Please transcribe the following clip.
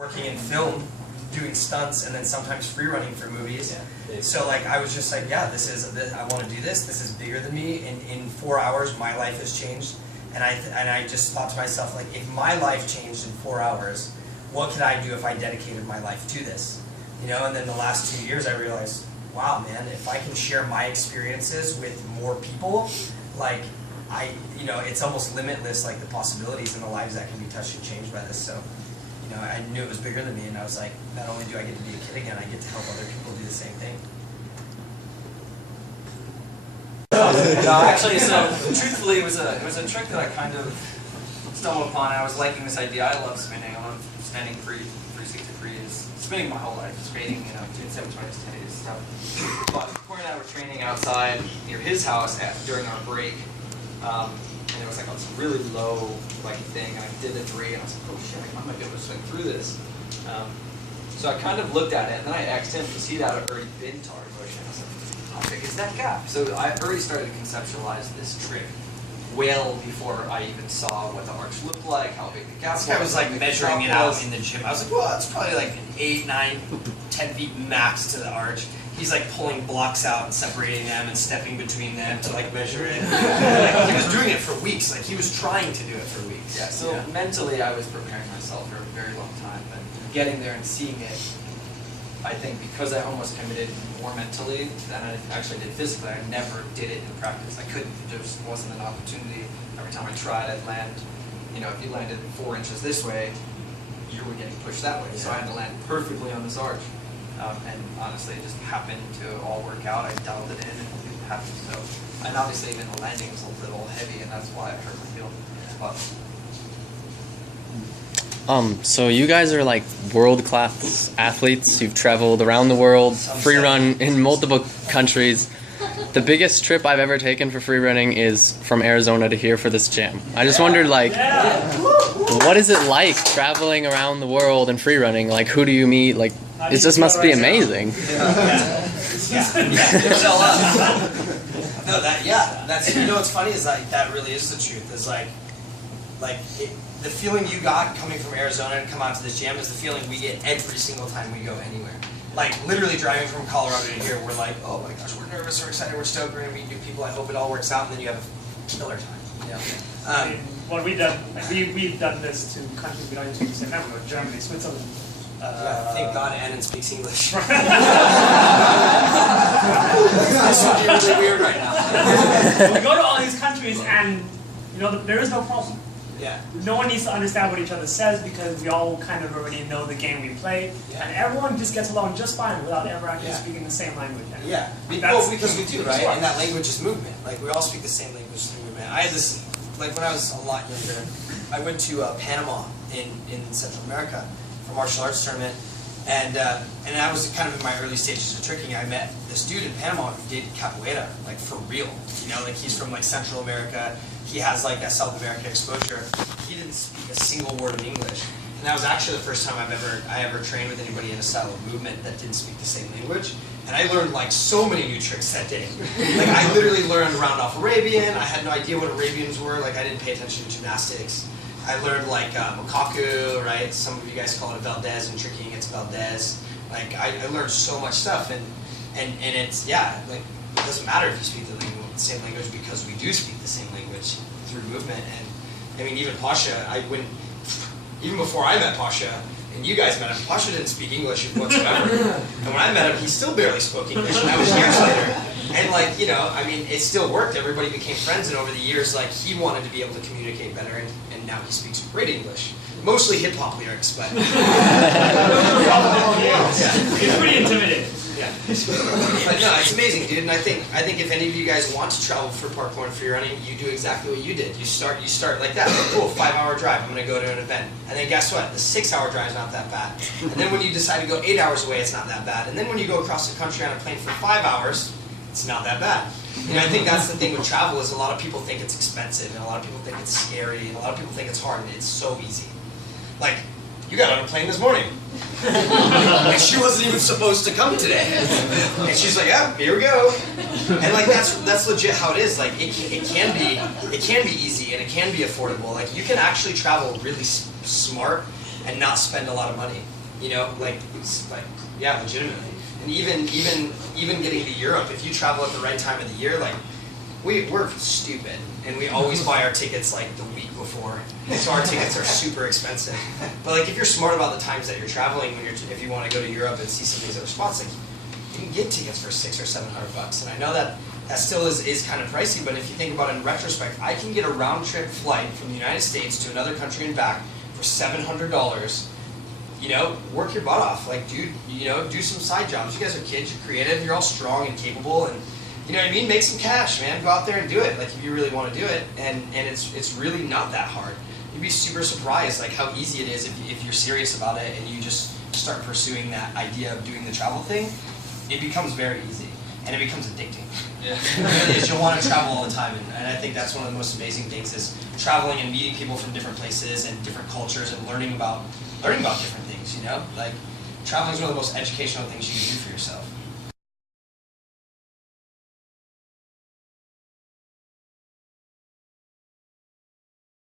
working in film, doing stunts, and then sometimes free running for movies. Yeah. So like I was just like, yeah, I want to do this. This is bigger than me. In 4 hours, my life has changed, and I just thought to myself, like, if my life changed in 4 hours, what could I do if I dedicated my life to this? You know. And then the last 2 years, I realized, wow, man, if I can share my experiences with more people, like it's almost limitless, like the possibilities and the lives that can be touched and changed by this. So. I knew it was bigger than me, and I was like, not only do I get to be a kid again, I get to help other people do the same thing. Actually, so truthfully, it was a trick that I kind of stumbled upon. I was liking this idea. I love spinning. I love spinning 360 degrees. Spinning my whole life, skating, doing 720s, 1080s stuff. But Corey and I were training outside near his house during our break. And it was like on some really low thing, and I did the 3, and I was like, oh shit, I might be able to swing through this. So I kind of looked at it, and then I asked him because he'd already been to our motion. I was like, how big is that gap? So I already started to conceptualize this trick well before I even saw what the arch looked like, how big the gap was. I was like measuring it out in the gym. I was like, well, it's probably like 8, 9, 10 feet max to the arch. He's like pulling blocks out and separating them and stepping between them to like measure it. He was doing it for weeks. Like he was trying to do it for weeks. Yeah. So mentally, I was preparing myself for a very long time, but getting there and seeing it, I think because I almost committed more mentally than I actually did physically. I never did it in practice. I couldn't. There just wasn't an opportunity. Every time I tried, I'd land. If you landed 4 inches this way, you were getting pushed that way. Yeah. So I had to land perfectly on this arch. And honestly, it just happened to all work out. I dialed it in, and it happened. So, and obviously, even the landing was a little heavy, and that's why I hurt my feeling. So you guys are like world-class athletes. You've traveled around the world, free run in multiple countries. The biggest trip I've ever taken for free running is from Arizona to here for this jam. I just wondered, what is it like traveling around the world and free running? Like, who do you meet? Like, it just must be amazing. That's what's funny is like that really is the truth. Is the feeling you got coming from Arizona and come out to this jam is the feeling we get every single time we go anywhere. Like literally driving from Colorado to here, we're like, oh my gosh, we're nervous, we're excited, we're stoked, we're gonna meet new people. I hope it all works out, and then you have a killer time. Well, we've done this to countries we don't even speak the same language, Germany, Switzerland. Thank God Anan speaks English. This would be really weird right now. We go to all these countries and there is no problem. Yeah. No one needs to understand what each other says because we all kind of already know the game we play, and everyone just gets along just fine without ever actually speaking the same language. Yeah, because we do, right? And that language is movement. Like we all speak the same language through movement. I had this, like when I was a lot younger, I went to Panama in Central America for a martial arts tournament, and I was kind of in my early stages of tricking. I met this dude in Panama who did capoeira, like for real. Like he's from like Central America. He has like that South America exposure. He didn't speak a single word of English, and that was actually the first time I ever trained with anybody in a style of movement that didn't speak the same language. And I learned like so many new tricks that day. Like I literally learned round off Arabian. I had no idea what Arabians were. Like I didn't pay attention to gymnastics. I learned like Makaku, right? Some of you guys call it Valdez, and tricking it's Valdez. Like I learned so much stuff, and it's like it doesn't matter if you speak the same language because we do speak the same language through movement. And I mean, even Pasha, even before I met Pasha, and you guys met him, Pasha didn't speak English whatsoever. And when I met him, he still barely spoke English, and that was years later. And like, I mean, it still worked. Everybody became friends, and over the years, like, he wanted to be able to communicate better, and now he speaks great English. Mostly hip-hop lyrics, but... It's pretty intimidating. Yeah. But no, it's amazing, dude. And I think if any of you guys want to travel for parkour and free running, you do exactly what you did. You start like that. Like, cool, 5-hour drive. I'm gonna go to an event. And then guess what? The 6-hour drive is not that bad. And then when you decide to go 8 hours away, it's not that bad. And then when you go across the country on a plane for 5 hours, it's not that bad. I think that's the thing with travel is a lot of people think it's expensive, and a lot of people think it's scary, and a lot of people think it's hard, and it's so easy. Like, you got on a plane this morning. And she wasn't even supposed to come today. And she's like, yeah, here we go. And like that's legit how it is. Like it can be easy and it can be affordable. Like you can actually travel really smart and not spend a lot of money. You know, like yeah, legitimately. And even getting to Europe, if you travel at the right time of the year, like we're stupid, and we always buy our tickets like the week before, so our tickets are super expensive. But like if you're smart about the times that you're traveling, if you want to go to Europe and see some of these other spots, like you can get tickets for $600 or $700. And I know that still is kind of pricey, but if you think about it in retrospect, I can get a round trip flight from the United States to another country and back for $700. You know, work your butt off. Like, dude, you know, do some side jobs. You guys are kids, you're creative, you're all strong and capable, and you know what I mean? Make some cash, man. Go out there and do it. Like, if you really want to do it, and it's really not that hard. You'd be super surprised, like, how easy it is if you're serious about it and you just start pursuing that idea of doing the travel thing. It becomes very easy, and it becomes addicting. Yeah. It really is. You'll want to travel all the time, and I think that's one of the most amazing things is traveling and meeting people from different places and different cultures and learning about different things. You know, like traveling is one of the most educational things you can do for yourself.